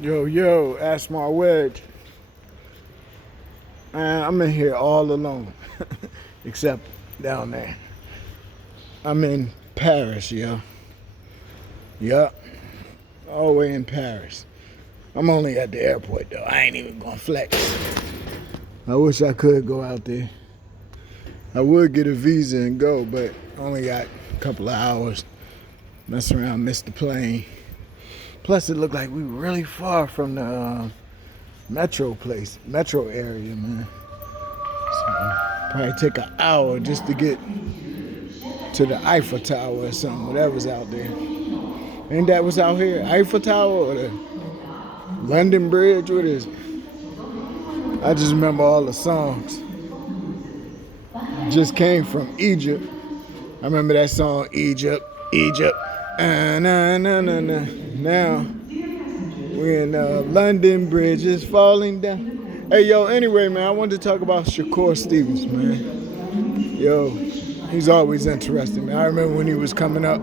Yo, ask my wedge. Man, I'm in here all alone. Except down there. I'm in Paris, yo. Yup. All the way in Paris. I'm only at the airport though. I ain't even gonna flex. I wish I could go out there. I would get a visa and go, but only got a couple of hours. Mess around, miss the plane. Plus, it looked like we were really far from the metro area, man. So, probably take an hour just to get to the Eiffel Tower or something, whatever's out there. Ain't that what's out here? Eiffel Tower or the London Bridge? What is it? I just remember all the songs. Just came from Egypt. I remember that song, Egypt, Egypt. Nah, nah, nah, nah. Now, we're in London Bridge is falling down. Hey, yo, anyway, man, I wanted to talk about Shakur Stevens, man. Yo, he's always interesting, man. I remember when he was coming up,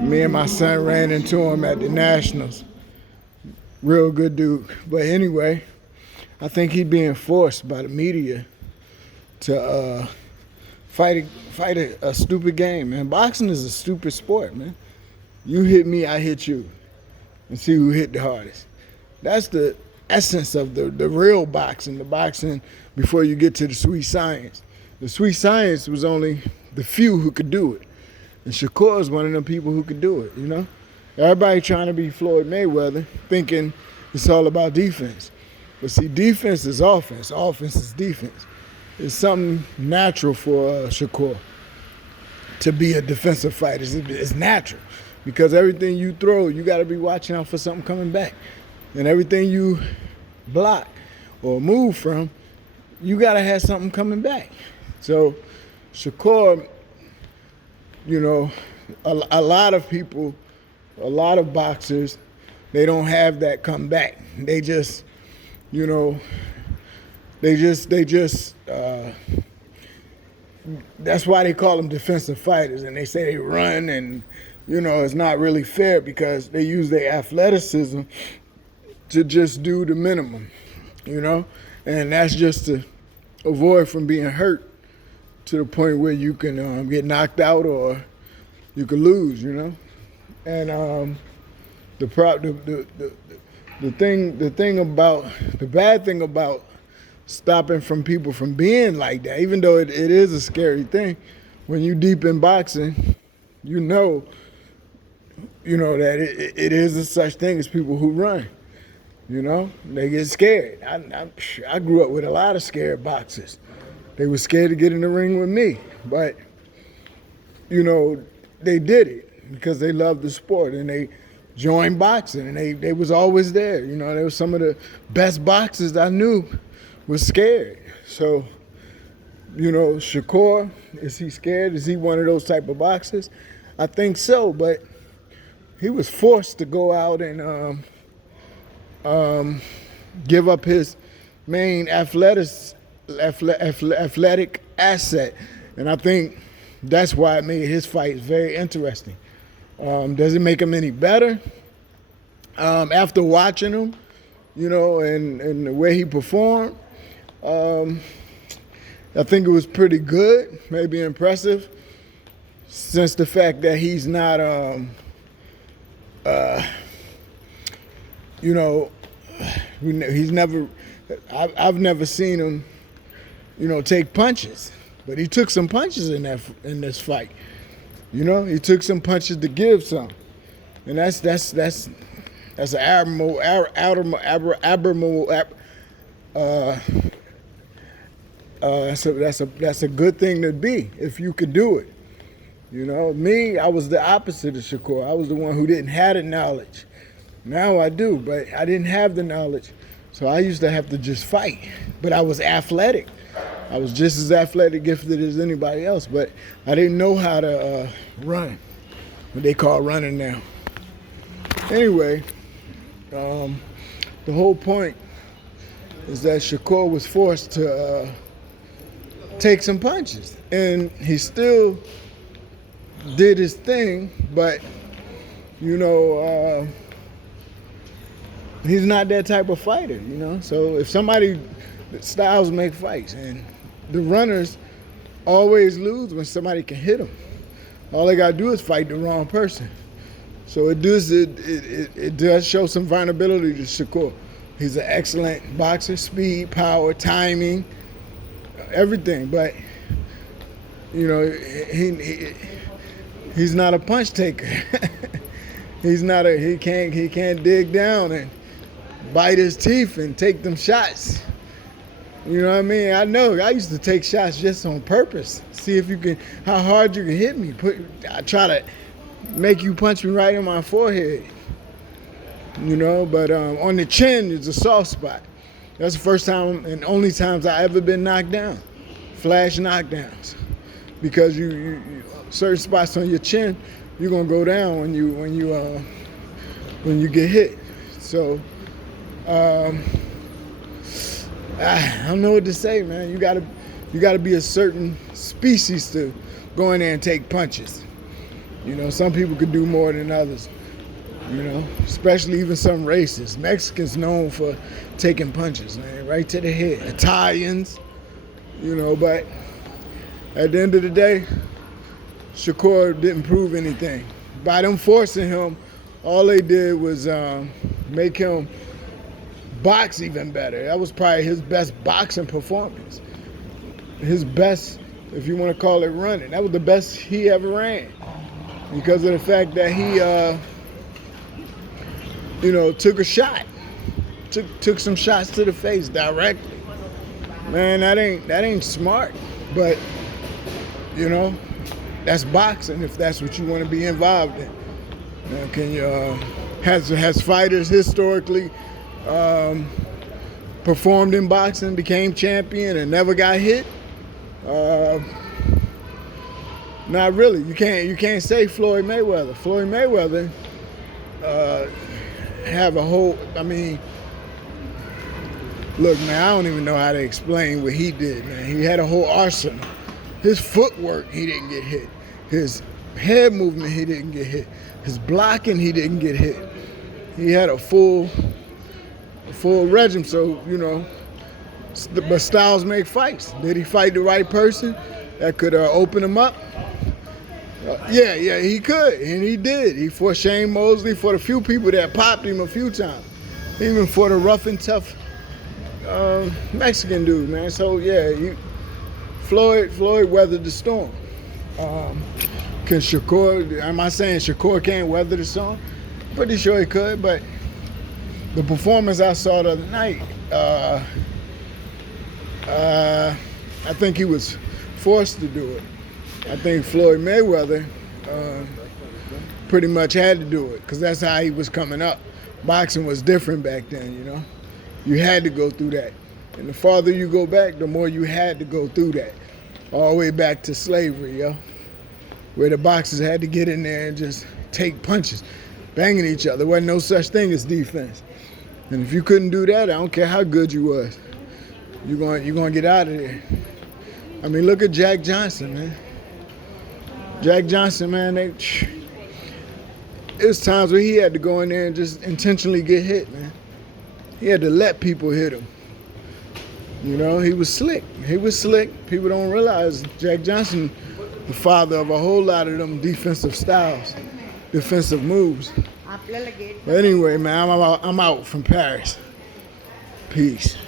me and my son ran into him at the Nationals. Real good dude. But anyway, I think he being forced by the media to fight a stupid game, man. Boxing is a stupid sport, man. You hit me, I hit you, and see who hit the hardest. That's the essence of the real boxing, the boxing before you get to the sweet science. The sweet science was only the few who could do it. And Shakur is one of them people who could do it, you know? Everybody trying to be Floyd Mayweather, thinking it's all about defense. But see, defense is offense. Offense is defense. It's something natural for Shakur to be a defensive fighter. It's natural. Because everything you throw, you got to be watching out for something coming back. And everything you block or move from, you got to have something coming back. So Shakur, you know, a lot of people, a lot of boxers, they don't have that come back. They just, you know, that's why they call them defensive fighters. And they say they run and, you know, it's not really fair because they use their athleticism to just do the minimum, you know? And that's just to avoid from being hurt to the point where you can get knocked out or you could lose, you know? And the bad thing about stopping from people from being like that, even though it is a scary thing, when you deep in boxing, you know that it is a such thing as people who run. You know, they get scared. I grew up with a lot of scared boxers. They were scared to get in the ring with me, but you know, they did it because they loved the sport and they joined boxing and they was always there. You know, they were some of the best boxers I knew was scared. So, you know, Shakur, is he scared? Is he one of those type of boxers? I think so, but he was forced to go out and give up his main athletic asset. And I think that's why it made his fight very interesting. Does it make him any better? After watching him, you know, and the way he performed, I think it was pretty good, maybe impressive, since the fact that he's not, you know, he's never, I've never seen him, you know, take punches, but he took some punches in this fight. You know, he took some punches to give some, and that's an admirable. That's a good thing to be if you could do it. You know, me, I was the opposite of Shakur. I was the one who didn't have the knowledge. Now I do, but I didn't have the knowledge, so I used to have to just fight. But I was athletic. I was just as athletic gifted as anybody else, but I didn't know how to run, what they call running now. Anyway, the whole point is that Shakur was forced to take some punches, and he still did his thing, but, you know, He's not that type of fighter, you know. So if somebody, Styles make fights, and the runners always lose when somebody can hit them. All they gotta do is fight the wrong person. So it does show some vulnerability to Shakur. He's an excellent boxer, speed, power, timing, everything. But you know, he's not a punch taker. He can't dig down and bite his teeth and take them shots. You know what I mean? I know. I used to take shots just on purpose. See if you can, how hard you can hit me. I try to make you punch me right in my forehead. You know, but on the chin is a soft spot. That's the first time and only times I ever been knocked down. Flash knockdowns. Because you certain spots on your chin, you're gonna go down when you get hit. So I don't know what to say, man. You gotta be a certain species to go in there and take punches. You know, some people could do more than others. You know, especially even some races. Mexicans known for taking punches, man, right to the head. Italians, you know, but at the end of the day, Shakur didn't prove anything. By them forcing him, all they did was make him box even better. That was probably his best boxing performance. His best, if you want to call it running. That was the best he ever ran. Because of the fact that he, you know, took a shot. Took some shots to the face directly. Man, that ain't smart. But, you know, that's boxing if that's what you want to be involved in. Now, can you has fighters historically performed in boxing, became champion, and never got hit? Not really. You can't say Floyd Mayweather. Floyd Mayweather have a whole. I mean, look, man, I don't even know how to explain what he did, man. He had a whole arsenal. His footwork, he didn't get hit. His head movement, he didn't get hit. His blocking, he didn't get hit. He had a full regime. So, you know, but styles make fights. Did he fight the right person that could open him up? Yeah, he could, and he did. He fought Shane Mosley, for the few people that popped him a few times. Even for the rough and tough Mexican dude, man. So, yeah, Floyd weathered the storm. Can Shakur, am I saying Shakur can't weather the storm? Pretty sure he could, but the performance I saw the other night, I think he was forced to do it. I think Floyd Mayweather pretty much had to do it because that's how he was coming up. Boxing was different back then, you know. You had to go through that. And the farther you go back, the more you had to go through that. All the way back to slavery, yo. Where the boxers had to get in there and just take punches, banging each other. There wasn't no such thing as defense. And if you couldn't do that, I don't care how good you was, you're gonna get out of there. I mean, look at Jack Johnson, man. Jack Johnson, man, it was times where he had to go in there and just intentionally get hit, man. He had to let people hit him. You know, he was slick. People don't realize Jack Johnson, the father of a whole lot of them defensive styles, defensive moves. But anyway, man, I'm out from Paris. Peace.